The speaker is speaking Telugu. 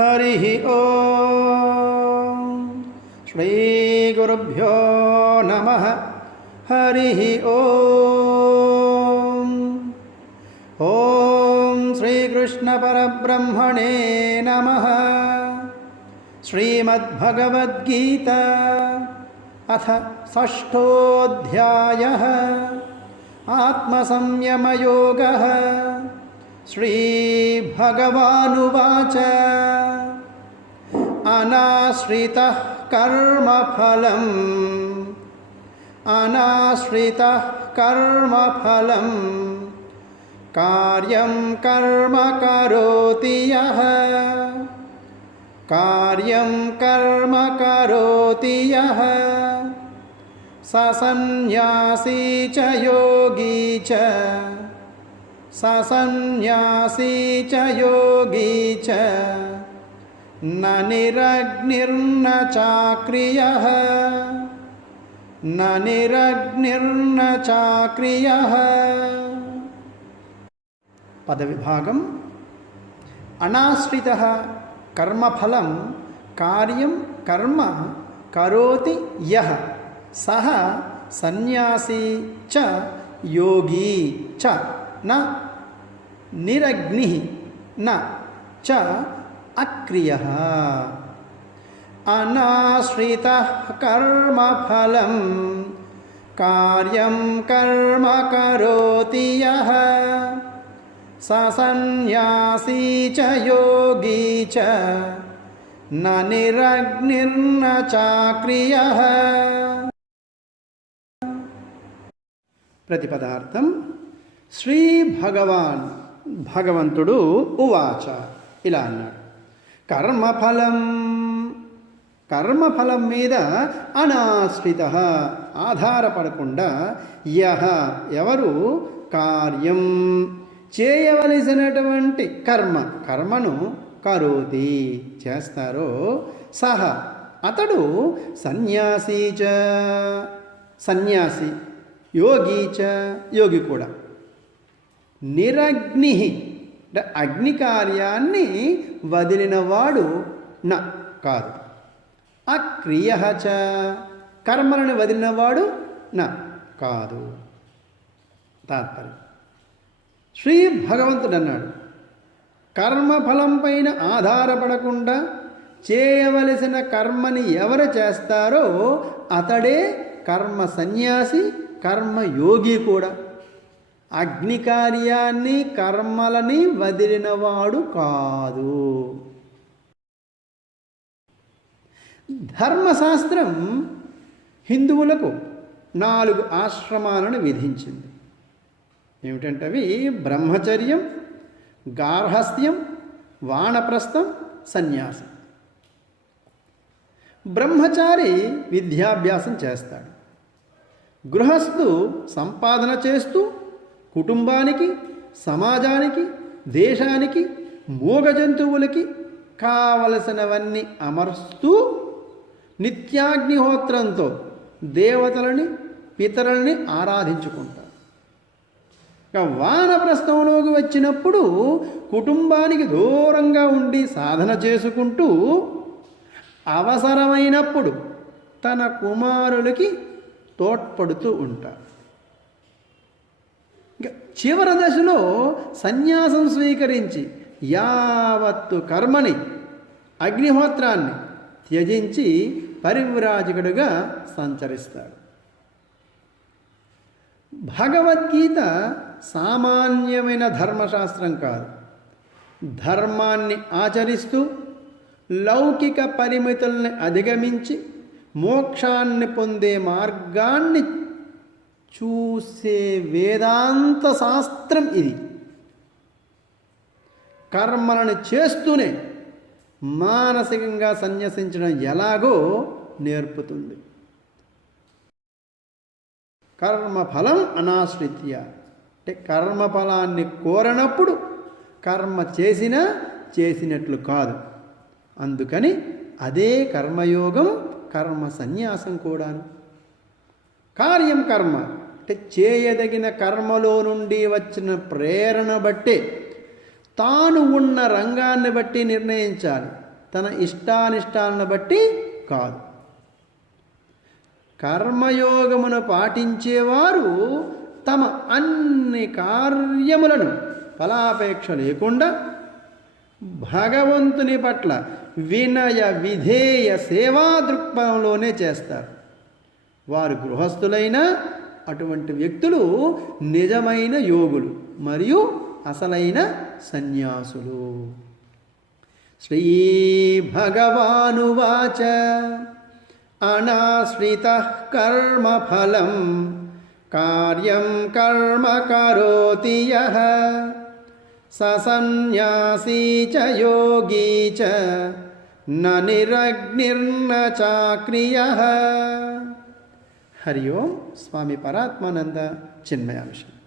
हरिः ॐ श्रीगुरुभ्यो नमः। हरिः ॐ श्रीकृष्णपरब्रह्मणे नमः। श्रीमद्भगवद्गीता अथ षष्ठोऽध्यायः आत्मसंयमयोगः। श्रीभगवानुवाच अनाश्रितः कर्मफलं कार्यं कर्म करोति यः स सन्न्यासी च योगी च न निरग्निर्न चाक्रियः। पदविभागं अनाश्रितः कर्मफलं कार्यं कर्म करोति यः सः सन्न्यासी च योगी च न निरग्निः न च अक्रियः। अनाश्रितः कर्मफलं कार्यं कर्म करोति यः स सन्न्यासी च योगी च न निरग्निर्न चाक्रियः। प्रतिपदार्थం శ్రీ భగవంతుడు ఉవాచ ఇలా అన్నాడు. కర్మఫలం మీద అనాశ్రిత ఆధారపడకుండా ఎవరు కార్యం చేయవలసినటువంటి కర్మను కరోతి చేస్తారో సహ అతడు సన్యాసి యోగి కూడా నిరగ్ని అగ్ని కార్యాన్ని వదిలినవాడు కాదు. అక్రియ చ కర్మలను వదిలినవాడు కాదు. తాత్పర్యం శ్రీ భగవంతుడు అన్నాడు, కర్మఫలం పైన ఆధారపడకుండా చేయవలసిన కర్మని ఎవరు చేస్తారో అతడే కర్మ సన్యాసి, కర్మయోగి కూడా. అగ్ని కార్యాన్ని కర్మలని వదిలినవాడు కాదు. ధర్మశాస్త్రం హిందువులకు 4 ఆశ్రమాలను విధించింది. ఏమిటంటే అవి బ్రహ్మచర్యం, గార్హస్థ్యం, వానప్రస్థం, సన్యాసం. బ్రహ్మచారి విద్యాభ్యాసం చేస్తాడు. గృహస్థు సంపాదన చేస్తూ కుటుంబానికి, సమాజానికి, దేశానికి, మూగ జంతువులకి కావలసినవన్నీ అమర్స్తూ నిత్యాగ్నిహోత్రంతో దేవతలని, పితరుల్ని ఆరాధించుకుంటారు. ఇక వానప్రస్థంలోకి వచ్చినప్పుడు కుటుంబానికి దూరంగా ఉండి సాధన చేసుకుంటూ అవసరమైనప్పుడు తన కుమారులకి తోడ్పడుతూ ఉంటారు. ఇంకా చివరి దశలో సన్యాసం స్వీకరించి యావత్తు కర్మని, అగ్నిహోత్రాన్ని త్యజించి పరివ్రాజకుడుగా సంచరిస్తాడు. భగవద్గీత సామాన్యమైన ధర్మశాస్త్రం కాదు. ధర్మాన్ని ఆచరిస్తూ లౌకిక పరిమితుల్ని అధిగమించి మోక్షాన్ని పొందే మార్గాన్ని చూసే వేదాంత శాస్త్రం ఇది. కర్మలను చేస్తూనే మానసికంగా సన్యసించడం ఎలాగో నేర్పుతుంది. కర్మఫలం అనాశ్రిత్య అంటే కర్మఫలాన్ని కోరనప్పుడు కర్మ చేసినట్లు కాదు. అందుకని అదే కర్మయోగం, కర్మ సన్యాసం కూడాను. కార్యం కర్మ అంటే చేయదగిన కర్మలో నుండి వచ్చిన ప్రేరణ బట్టే తాను ఉన్న రంగాన్ని బట్టి నిర్ణయించాలి. తన ఇష్టానిష్టాలను బట్టి కాదు. కర్మయోగమును పాటించేవారు తమ అన్ని కార్యములను ఫలాపేక్ష లేకుండా భగవంతుని పట్ల వినయ విధేయ సేవా దృక్పథంలోనే చేస్తారు. వారు గృహస్థులైన అటువంటి వ్యక్తులు నిజమైన యోగులు మరియు అసలైన సన్యాసులు. శ్రీ భగవానువాచ అనాశ్రితః కర్మఫలం కార్యం కర్మ కరోతి యః స సన్యాసీ చ యోగీ చ న నిరగ్నిర్న చాక్రియః. హరి ఓం. స్వామి పరాత్మానంద చిన్మయామిషన్.